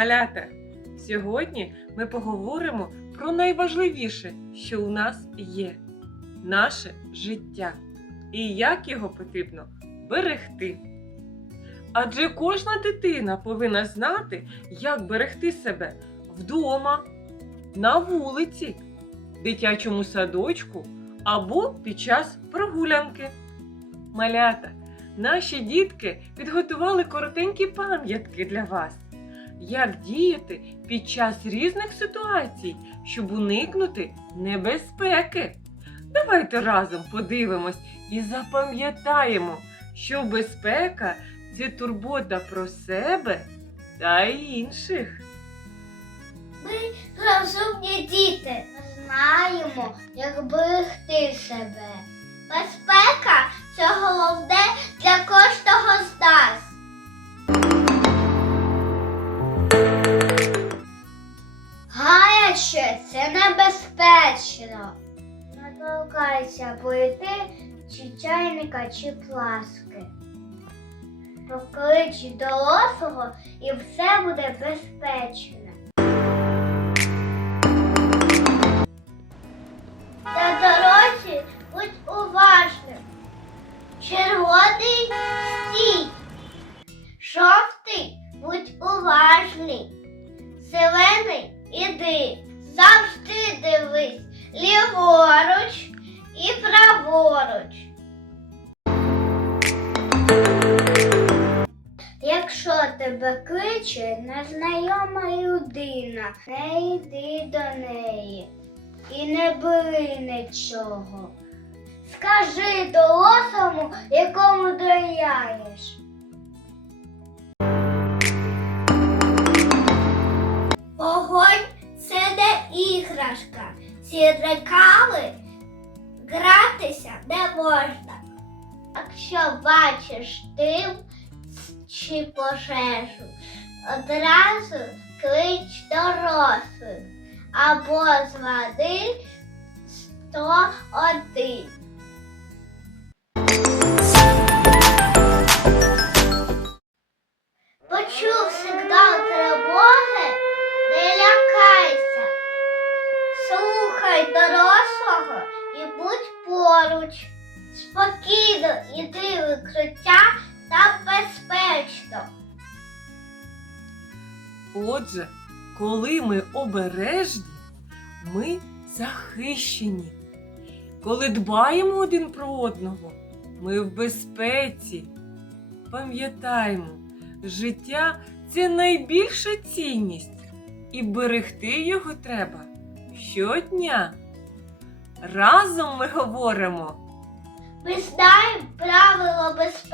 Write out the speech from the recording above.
Малята, сьогодні ми поговоримо про найважливіше, що у нас є наше життя і як його потрібно берегти. Адже кожна дитина повинна знати, як берегти себе вдома, на вулиці, дитячому садочку або під час прогулянки. Малята, наші дітки підготували коротенькі пам'ятки для вас. Як діяти під час різних ситуацій, щоб уникнути небезпеки? Давайте разом подивимось і запам'ятаємо, що безпека це турбота про себе та інших. Ми розумні діти. Знаємо, як берегти себе. Безпека це головне для кожного з Гаряче це небезпечно. Не торкайся плити чи чайника, чи пласки. Поклич дорослого і все буде безпечно. На дорозі будь уважним. Червоний стій. Жовтий будь уважний. Зелений іди. Завжди дивись ліворуч і праворуч. Якщо тебе кличе незнайома людина, не йди до неї і не бери нічого. Скажи дорослому, якому довіряєш. Іграшка. Ці рекали гратися не можна. Якщо бачиш дим чи пожежу, одразу клич дорослих або звони 101. Поруч. Спокійно іди в та безпечно. Отже, коли ми обережні, ми захищені. Коли дбаємо один про одного, ми в безпеці. Пам'ятаймо, життя це найбільша цінність, і берегти його треба щодня. Разом ми говоримо. Ми знаємо правила безпеки.